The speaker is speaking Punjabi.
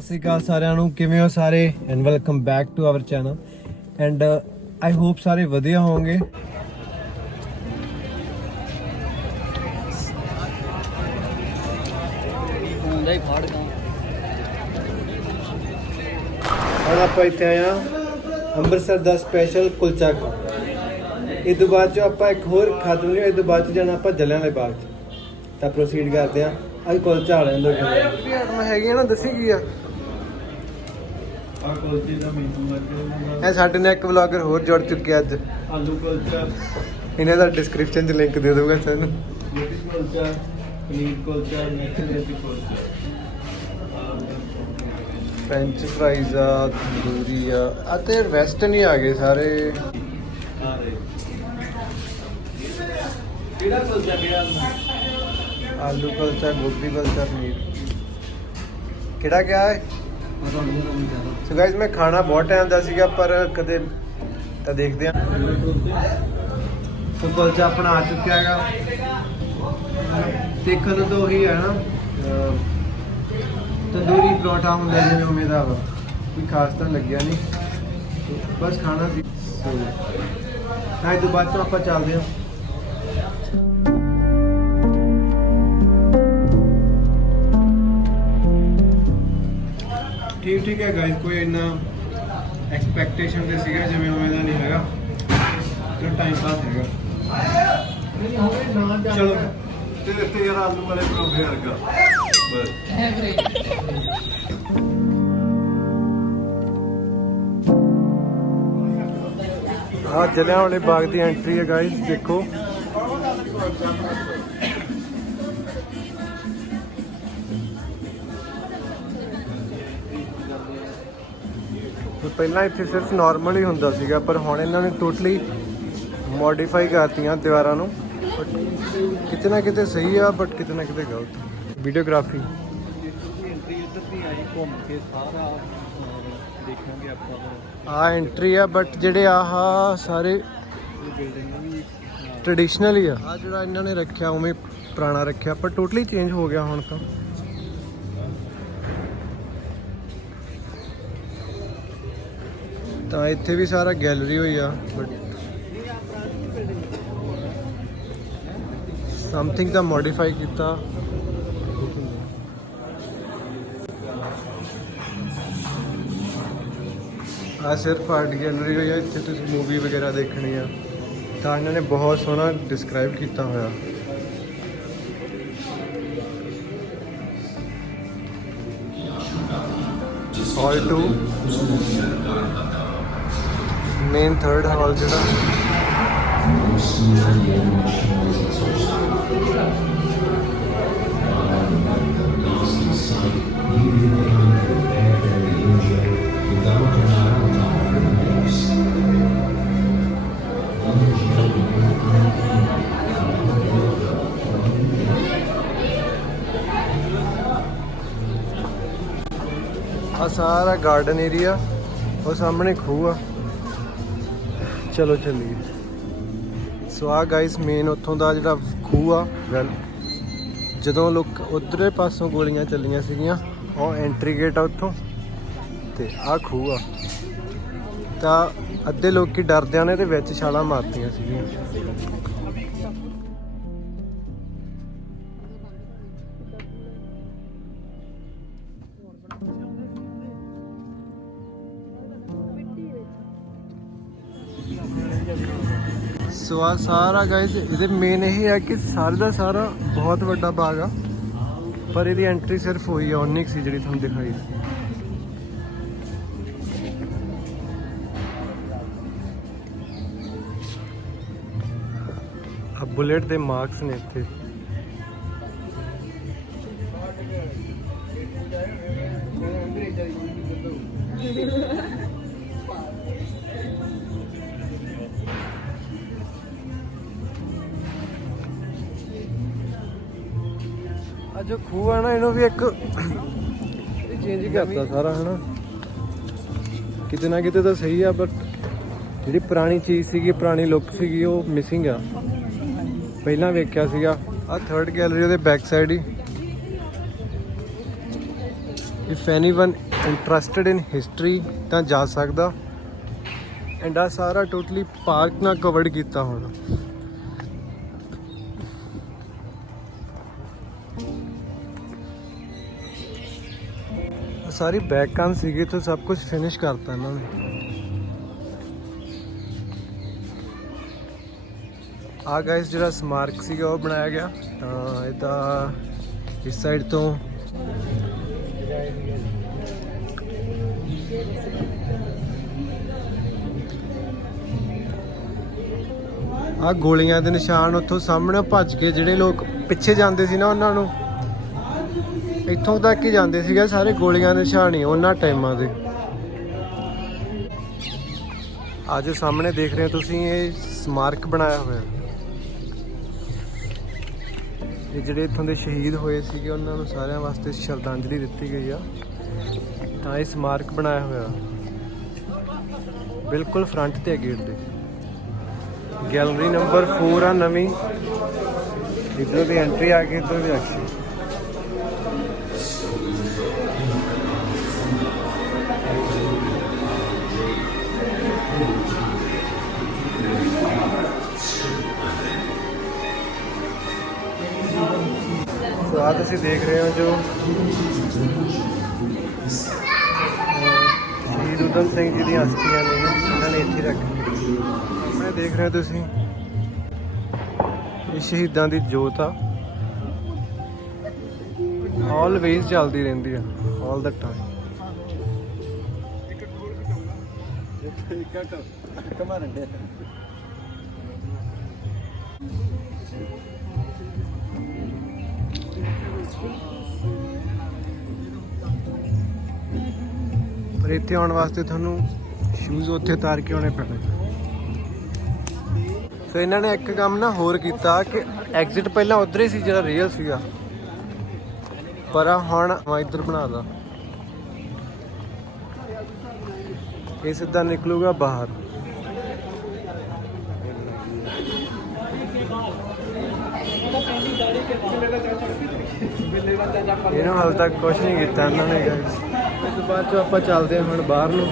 ਸਤਿ ਸ਼੍ਰੀ ਅਕਾਲ ਸਾਰਿਆਂ ਨੂੰ, ਕਿਵੇਂ ਹੋ ਸਾਰੇ and welcome back to our channel and I hope ਸਾਰੇ ਵਧੀਆ ਹੋਵੋਗੇ। ਹੁਣ ਆਪਾਂ ਇੱਥੇ ਆਏ ਹਾਂ ਅੰਮ੍ਰਿਤਸਰ ਦਾ ਸਪੈਸ਼ਲ ਕੁਲਚਾ ਖਾਣ। ਇਹ ਤੋਂ ਬਾਅਦ ਜੋ ਆਪਾਂ ਇੱਕ ਹੋਰ ਖਾਤਮ ਨਹੀਂ, ਇਹ ਤੋਂ ਬਾਅਦ ਚ ਜਾਣਾ ਆਪਾਂ ਜਲਿਆਂਵਾਲੇ ਬਾਗ 'ਚ। ਤਾਂ ਪ੍ਰੋਸੀਡ ਕਰਦੇ ਹਾਂ। ਅੱਜ ਕੁਲਚਾ ਆ ਲੈਂਦਾ ਮੈਂ ਹੈਗੀ ਨਾ, ਦੱਸੀ ਕੀ ਆ ਕੁਲਚੇ ਦਾ ਮੈਨੂੰ ਇਹ ਸਾਡੇ ਨਾਲ ਇੱਕ ਵਲੌਗਰ ਹੋਰ ਜੁੜ ਚੁੱਕਿਆ ਅੱਜ। ਆਲੂ ਕੁਲਚਾ ਇਹਨਾਂ ਦਾ ਡਿਸਕ੍ਰਿਪਸ਼ਨ 'ਚ ਲਿੰਕ ਦੇ ਦੂੰਗਾ ਤੁਹਾਨੂੰ। Kulcha, paneer kulcha, Mexican kulcha, French fries ਆ, ਤੰਦੂਰੀ ਆ ਤੇ ਵੈਸਟਰਨ ਹੀ ਆ ਗਏ ਸਾਰੇ। ਕਿਹੜਾ ਕੁਲਚਾ ਕਿਹੜਾ? ਆਲੂ ਕੁਲਚਾ, ਗੋਭੀ ਕੁਲਚਾ, ਪਨੀਰ ਕਿਹੜਾ ਕਿਹਾ ਹੈ? ਸੋ ਗਾਇਸ ਮੈਂ ਖਾਣਾ ਬਹੁਤ ਟਾਈਮ ਦਾ ਸੀਗਾ ਪਰ ਕਦੇ ਤਾਂ ਦੇਖਦੇ ਆ। ਸੋ ਕੁਲਚਾ ਆਪਣਾ ਆ ਚੁੱਕਿਆ ਹੈਗਾ। ਦੇਖਣ ਨੂੰ ਤਾਂ ਉਹੀ ਹੈ ਨਾ, ਤੰਦੂਰੀ ਪਰੌਂਠਾ ਹੁੰਦਾ ਜਿਵੇਂ ਉਵੇਂ ਦਾ ਵਾ, ਕੋਈ ਖਾਸ ਤਾਂ ਲੱਗਿਆ ਨਹੀਂ, ਬਸ ਖਾਣਾ ਸੀ। ਤਾਂ ਇਹ ਤੋਂ ਬਾਅਦ ਤੋਂ ਆਪਾਂ ਚੱਲਦੇ ਹਾਂ। ਠੀਕ ਹੈ ਗਾਇਸ, ਕੋਈ ਇੰਨਾ ਐਕਸਪੈਕਟੇਸ਼ਨ ਤੇ ਸੀਗਾ ਜਿਵੇਂ ਉਵੇਂ ਦਾ ਨਹੀਂ ਹੈਗਾ, ਜੋ ਟਾਈਮ ਪਾਸ ਹੈਗਾ। ਚਲੋ ਤੇ ਯਾਰ ਆਲੂ ਵਾਲੇ ਪਰੌਂਠੇ ਵਰਗਾ ਬਸ। ਆਹ ਜਲਿਆਂਵਾਲੇ ਬਾਗ ਦੀ ਐਂਟਰੀ ਹੈ ਗਾਇਸ, ਦੇਖੋ। ਪਹਿਲਾਂ ਇੱਥੇ ਸਿਰਫ ਨਾਰਮਲ ਹੀ ਹੁੰਦਾ ਸੀਗਾ ਪਰ ਹੁਣ ਇਹਨਾਂ ਨੇ ਟੋਟਲੀ ਮੋਡੀਫਾਈ ਕਰਤੀਆਂ ਦੀਵਾਰਾਂ ਨੂੰ। ਕਿਤੇ ਨਾ ਕਿਤੇ ਸਹੀ ਆ ਬਟ ਕਿਤੇ ਨਾ ਕਿਤੇ ਗਲਤ। ਵੀਡੀਓਗ੍ਰਾਫੀ ਘੁੰਮ ਕੇ ਸਾਰਾ ਦੇਖਾਂਗੇ ਆਪਾਂ। ਆ ਐਂਟਰੀ ਆ ਬਟ ਜਿਹੜੇ ਆਹ ਸਾਰੇ ਬਿਲਡਿੰਗ ਟ੍ਰੈਡੀਸ਼ਨਲ ਹੀ ਆ। ਆ ਜਿਹੜਾ ਇਹਨਾਂ ਨੇ ਰੱਖਿਆ ਉਵੇਂ ਪੁਰਾਣਾ ਰੱਖਿਆ ਪਰ ਟੋਟਲੀ ਚੇਂਜ ਹੋ ਗਿਆ ਹੁਣ ਤਾਂ। ਤਾਂ ਇੱਥੇ ਵੀ ਸਾਰਾ ਗੈਲਰੀ ਹੋਈ ਆ ਬਟ ਸਮਥਿੰਗ ਤਾਂ ਮੋਡੀਫਾਈ ਕੀਤਾ। ਆ ਸਿਰਫ ਆਰਟ ਗੈਲਰੀ ਹੋਈ ਆ, ਇੱਥੇ ਤੁਸੀਂ ਮੂਵੀ ਵਗੈਰਾ ਦੇਖਣੀ ਆ ਤਾਂ ਇਹਨਾਂ ਨੇ ਬਹੁਤ ਸੋਹਣਾ ਡਿਸਕ੍ਰਾਈਬ ਕੀਤਾ ਹੋਇਆ। ਹਾਲ 2 ਮੇਨ ਥਰਡ ਹਾਲ ਜਿਹੜਾ ਆ ਸਾਰਾ ਗਾਰਡਨ ਏਰੀਆ, ਉਹ ਸਾਹਮਣੇ ਖੂਹ ਆ। ਚਲੋ ਚੱਲੀਏ। ਸੋ ਆ ਗਾਇਸ ਮੇਨ ਉੱਥੋਂ ਦਾ ਜਿਹੜਾ ਖੂਹ ਆ, ਵੈਲ ਜਦੋਂ ਲੋਕ ਉਧਰੇ ਪਾਸੋਂ ਗੋਲੀਆਂ ਚੱਲੀਆਂ ਸੀਗੀਆਂ ਉਹ ਐਂਟਰੀ ਗੇਟ ਆ ਉੱਥੋਂ, ਤੇ ਆਹ ਖੂਹ ਆ। ਤਾਂ ਅੱਧੇ ਲੋਕੀ ਡਰਦਿਆਂ ਨੇ ਤੇ ਵਿੱਚ ਛਾਲਾਂ ਮਾਰਤੀਆਂ ਸੀਗੀਆਂ। ਸੋ ਆ ਸਾਰਾ ਗਾਇਸ ਇਹਦੇ ਮੇਨ ਇਹੀ ਹੈ ਕਿ ਸਾਰੇ ਦਾ ਸਾਰਾ ਬਹੁਤ ਵੱਡਾ ਬਾਗ ਆ ਪਰ ਇਹਦੀ ਐਂਟਰੀ ਸਿਰਫ ਹੋਈ ਆ 19 ਸੀ ਜਿਹੜੀ ਤੁਹਾਨੂੰ ਦਿਖਾਈ ਸੀ। ਆ ਬੁਲੇਟ ਦੇ ਮਾਰਕਸ ਨੇ ਇੱਥੇ। ਆ ਜੋ ਖੂਹ ਆ ਨਾ, ਇਹਨੂੰ ਵੀ ਇੱਕ ਚੇਂਜ ਹੀ ਕਰਤਾ ਸਾਰਾ, ਹਨਾ। ਕਿਤੇ ਨਾ ਕਿਤੇ ਤਾਂ ਸਹੀ ਆ ਬਟ ਜਿਹੜੀ ਪੁਰਾਣੀ ਚੀਜ਼ ਸੀਗੀ, ਪੁਰਾਣੀ ਲੁੱਕ ਸੀਗੀ, ਉਹ ਮਿਸਿੰਗ ਆ। ਪਹਿਲਾਂ ਵੇਖਿਆ ਸੀਗਾ ਆ ਥਰਡ ਗੈਲਰੀ ਉਹਦੇ back side he. If anyone interested in history ਤਾਂ ਜਾ ਸਕਦਾ। ਐਂਡ ਆ ਸਾਰਾ ਟੋਟਲੀ ਪਾਰਕ ਨਾਲ ਕਵਰਡ ਕੀਤਾ ਹੁਣ। ਸਾਰੀ ਬੈਕ ਕੰਮ ਸੀਗੇ ਤਾਂ ਸਭ ਕੁਝ ਫਿਨਿਸ਼ ਕਰਤਾ ਇਹਨਾਂ ਨੇ। ਆ ਗਾਇਸ ਜਿਹੜਾ ਸਮਾਰਕ ਸੀਗਾ ਉਹ ਬਣਾਇਆ ਗਿਆ। ਤਾਂ ਇਹਦਾ ਇਸ ਸਾਈਡ ਤੋਂ ਆ ਗੋਲੀਆਂ ਦੇ ਨਿਸ਼ਾਨ ਉੱਥੋਂ ਸਾਹਮਣੇ ਭੱਜ ਕੇ ਜਿਹੜੇ ਲੋਕ ਪਿੱਛੇ ਜਾਂਦੇ ਸੀ ਨਾ ਉਹਨਾਂ ਨੂੰ ਇੱਥੋਂ ਤੱਕ ਹੀ ਜਾਂਦੇ ਸੀਗੇ ਸਾਰੇ ਗੋਲੀਆਂ ਦੇ ਨਿਸ਼ਾਨ ਹੀ ਉਹਨਾਂ ਟਾਈਮਾਂ ਦੇ। ਅੱਜ ਸਾਹਮਣੇ ਦੇਖ ਰਹੇ ਹੋ ਤੁਸੀਂ ਇਹ ਸਮਾਰਕ ਬਣਾਇਆ ਹੋਇਆ। ਇਹ ਜਿਹੜੇ ਇੱਥੋਂ ਦੇ ਸ਼ਹੀਦ ਹੋਏ ਸੀਗੇ ਉਹਨਾਂ ਨੂੰ ਸਾਰਿਆਂ ਵਾਸਤੇ ਸ਼ਰਧਾਂਜਲੀ ਦਿੱਤੀ ਗਈ ਆ। ਤਾਂ ਇਹ ਸਮਾਰਕ ਬਣਾਇਆ ਹੋਇਆ ਬਿਲਕੁਲ ਫਰੰਟ ਤੇ ਗੇਟ ਦੇ। ਗੈਲਰੀ ਨੰਬਰ 4 ਆ ਨਵੀਂ। ਇੱਧਰੋਂ ਦੀ ਐਂਟਰੀ ਆ ਗਈ, ਇੱਧਰੋਂ ਦੀ ਐਕਸ਼ਨ। ਸੋ ਆਹ ਤੁਸੀਂ ਦੇਖ ਰਹੇ ਹੋ ਜੋ ਸ਼ਹੀਦ ਊਧਮ ਸਿੰਘ ਜੀ ਦੀਆਂ ਅਸਥੀਆਂ ਨੇ ਇਹਨਾਂ ਨੇ ਇੱਥੇ ਰੱਖੀਆਂ। ਸਾਹਮਣੇ ਦੇਖ ਰਹੇ ਹੋ ਤੁਸੀਂ ਇਹ ਸ਼ਹੀਦਾਂ ਦੀ ਜੋਤ ਆ। ਆਲਵੇਜ਼ ਚੱਲਦੀ ਰਹਿੰਦੀ ਆ, ਆਲ ਦਾ ਟਾਈਮ। ਪਰ ਇੱਥੇ ਆਉਣ ਵਾਸਤੇ ਤੁਹਾਨੂੰ ਸ਼ੂਜ਼ ਉੱਥੇ ਉਤਾਰ ਕੇ ਆਉਣੇ ਪੈਣੇ। ਤੇ ਇਹਨਾਂ ਨੇ ਇੱਕ ਕੰਮ ਨਾ ਹੋਰ ਕੀਤਾ ਕਿ ਐਗਜ਼ਿਟ ਪਹਿਲਾਂ ਉਧਰ ਹੀ ਸੀ ਜਿਹੜਾ ਰੀਅਲ ਸੀਗਾ, ਪਰ ਆ ਹੁਣ ਇੱਧਰ ਬਣਾਦਾ। ਇਹ ਸਿੱਧਾ ਨਿਕਲੂਗਾ ਬਾਹਰ। ਇਹਨੂੰ ਹਾਲ ਤੱਕ ਕੁਛ ਨਹੀਂ ਕੀਤਾ ਇਹਨਾਂ ਨੇ ਗਾਇਸ। ਇਸ ਤੋਂ ਬਾਅਦ 'ਚ ਆਪਾਂ ਚੱਲਦੇ ਹਾਂ ਹੁਣ ਬਾਹਰ ਨੂੰ।